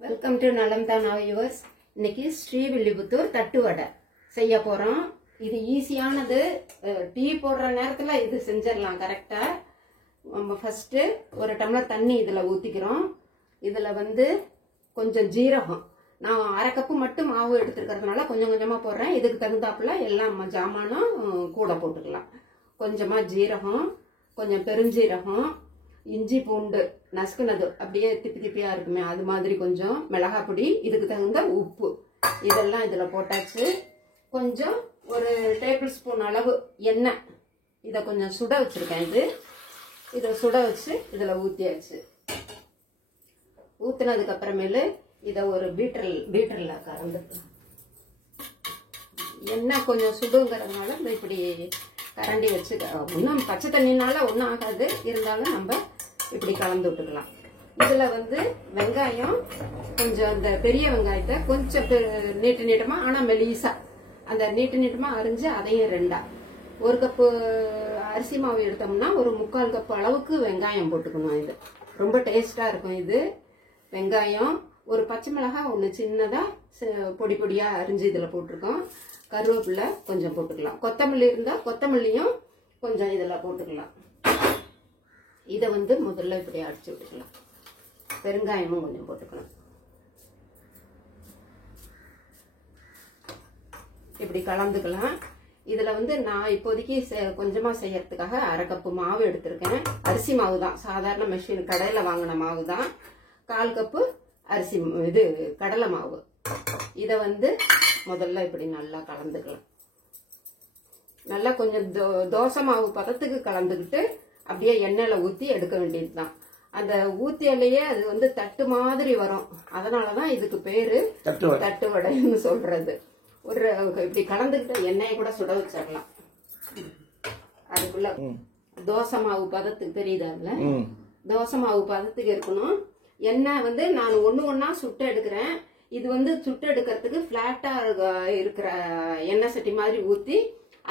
Welcome to நலம் தான் viewers. இன்னைக்கு ஸ்ரீவில்லிபுத்தூர் தட்டு வடை செய்ய போறோம். இது ஈஸியானது. டீ போடுற நேரத்துல இது செஞ்சிடலாம் கரெக்டா. நம்ம ஃபர்ஸ்ட் ஒரு டம்ளர் தண்ணி இதுல ஊத்திக்கிறோம். இதுல கொஞ்சம் ஜீரகம், நான் அரை கப்பு மட்டும் மாவு எடுத்துருக்கிறதுனால கொஞ்சம் கொஞ்சமா போடுறேன். இதுக்கு தகுந்தாப்புல எல்லாம் ஜாமானும் கூட போட்டுக்கலாம். கொஞ்சமா ஜீரகம், கொஞ்சம் பெருஞ்சீரகம், இஞ்சி பூண்டு நசுக்குனது அப்படியே திப்பி திப்பியா இருக்குமே அது மாதிரி கொஞ்சம் மிளகாய் பொடி, இதுக்கு தகுந்த உப்பு, இதெல்லாம் இதுல போட்டாச்சு. கொஞ்சம் ஒரு டேபிள் ஸ்பூன் அளவு எண்ணெய், இதை கொஞ்சம் சுட வச்சிருக்கேன். இதை சுட வச்சு இதுல ஊத்தியாச்சு. ஊத்துனதுக்கு அப்புறமேலு இதை ஒரு பீட்டர்ல கறந்துக்கலாம். எண்ணெய் கொஞ்சம் சுடுங்கிறதுனால இப்படி கரண்டி வச்சு, ஒன்றும் பச்சை தண்ணினால ஒன்றும் ஆகாது, இருந்தாலும் நம்ம இப்படி கலந்து விட்டுக்கலாம். இதுல வெங்காயம், கொஞ்சம் அந்த பெரிய வெங்காயத்தை கொஞ்சம் நீட்டு நீட்டமா ஆனா மெலிசா அந்த நீட்டு நீட்டமா அரிஞ்சு அதையும் ரெண்டா, ஒரு கப்பு அரிசி மாவு எடுத்தோம்னா ஒரு 3/4 கப்பு அளவுக்கு வெங்காயம் போட்டுக்கணும். இது ரொம்ப டேஸ்டா இருக்கும். இது வெங்காயம், ஒரு பச்சை மிளகாய் ஒன்று சின்னதா பொடி பொடியா அரிஞ்சு இதுல போட்டிருக்கோம். கருவேப்பிலை கொஞ்சம் போட்டுக்கலாம். கொத்தமல்லி இருந்தா கொத்தமல்லியும் கொஞ்சம் இதுல போட்டுக்கலாம். இதை முதல்ல இப்படி அடிச்சு விட்டுக்கலாம். பெருங்காயமும் கொஞ்சம் போட்டுக்கலாம். இப்படி கலந்துக்கலாம். இதுல நான் இப்போதைக்கு கொஞ்சமா செய்யறதுக்காக அரை கப்பு மாவு எடுத்திருக்கேன். அரிசி மாவு தான், சாதாரண மெஷின் கடையில வாங்கின மாவு தான். 1/4 கப்பு அரிசி கடலை மாவு. இதை முதல்ல இப்படி நல்லா கலந்துக்கலாம். நல்லா கொஞ்சம் தோசை மாவு பதத்துக்கு கலந்துக்கிட்டு அப்படியே எண்ணெயில ஊத்தி எடுக்க வேண்டியதுதான். அந்த ஊத்தியிலேயே அது தட்டு மாதிரி வரும். அதனாலதான் இதுக்கு பேரு தட்டு வடைன்னு சொல்றது. ஒரு இப்படி கலந்துக்கிட்ட எண்ணெயை கூட சுட வச்சிடலாம். அதுக்குள்ள தோசை மாவு பதத்துக்கு தெரியுதால, தோசை மாவு பதத்துக்கு இருக்கணும். எண்ணெய் நான் ஒண்ணா சுட்டு எடுக்கிறேன். இது சுட்டு எடுக்கிறதுக்கு பிளாட்டா இருக்கிற எண்ணெய் சட்டி மாதிரி ஊத்தி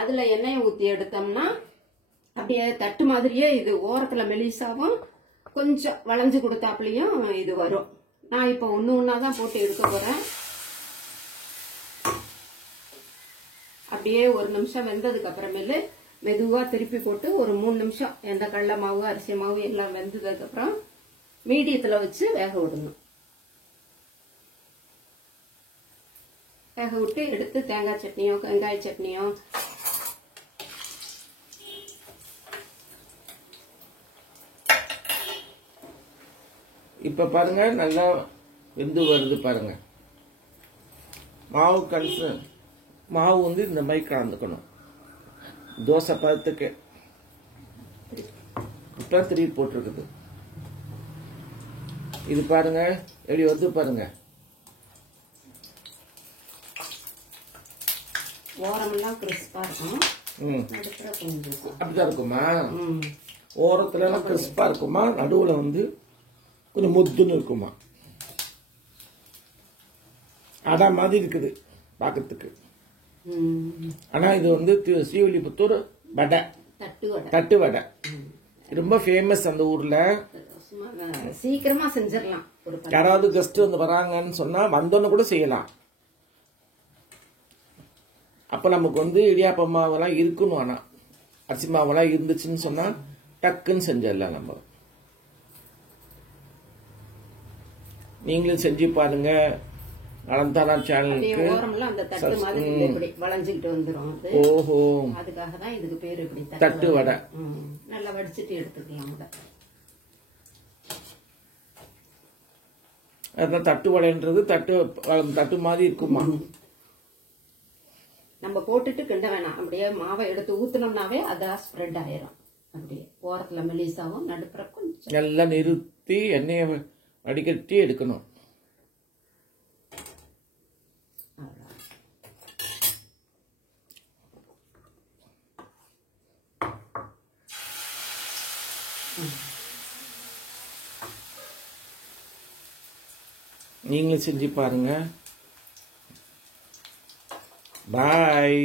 அதுல எண்ணெயை ஊத்தி எடுத்தோம்னா அப்படியே தட்டு மாதிரியே இது ஓரத்துல மெலிசாவும் கொஞ்சம் வளைஞ்சு கொடுத்தாப்புலயும் இது வரும். நான் இப்ப ஒண்ணாதான் போட்டு எடுக்க போறேன். அப்படியே ஒரு நிமிஷம் வெந்ததுக்கு அப்புறமேலு மெதுவா திருப்பி போட்டு ஒரு 3 நிமிஷம் எந்த கடலை மாவு அரிசி மாவு எல்லாம் வெந்ததுக்கு அப்புறம் மீடியத்துல வச்சு வேக விடணும். வேக விட்டு எடுத்து தேங்காய் சட்னியோ வெங்காய சட்னியோ இப்ப பாருங்க, நல்லா வெந்து வருது பாருங்க. மாவு இந்த மாதிரி கலந்துக்கணும். தோசை பதத்துக்கு இப்ப திருப்பி போட்டிருக்குது. இது பாருங்க எப்படி வருது பாருங்க. ஓரமெல்லாம் கிறிஸ்பா இருக்கும். அப்படிதான் இருக்குமா? ஓரத்துல எல்லாம் கிறிஸ்பா இருக்குமா, நடுவுல கொஞ்சம் முத்துன்னு இருக்குமா. அடா மாதிரி இருக்குது பாக்கிறதுக்கு. ஆனா இது ஸ்ரீவில்லிபுத்தூர் வடை, தட்டு வடை ரொம்ப ஃபேமஸ் அந்த ஊர்ல. சீக்கிரமா செஞ்சிடலாம். யாராவது கெஸ்ட் வராங்கன்னு சொன்னா வந்தோன்னு கூட செய்யலாம். அப்ப நமக்கு இடியாப்ப மாவெல்லாம் இருக்கணும். ஆனா அரிசி மாவெல்லாம் இருந்துச்சுன்னு சொன்னா டக்குன்னு செஞ்சிடலாம். நம்ம நீங்களும் செஞ்சு பாருங்க. நலம்தானா சேனலுக்கு. ஓஹோ, அதுக்காக தான் இதுக்கு பேரு இப்படி தட்டு வடை. நல்லா வடிச்சிட்டு எடுத்துக்கலாம். அதான் தட்டு வடைன்றது தட்டு மாதிரி இருக்குமா. நம்ம போட்டுட்டு கிண்ட வேணாம். அப்படியே மாவை எடுத்து ஊத்துனோம்னாவே அதான் ஸ்ப்ரெட் ஆயிரும். அப்படியே ஓரத்துல மெலிசாவும் நடுப்புற கொஞ்சம் நல்லா நிறுத்தி எண்ணெயை வடிகட்டி எடுக்கணும். நீங்களும் செஞ்சு பாருங்க. பாய்.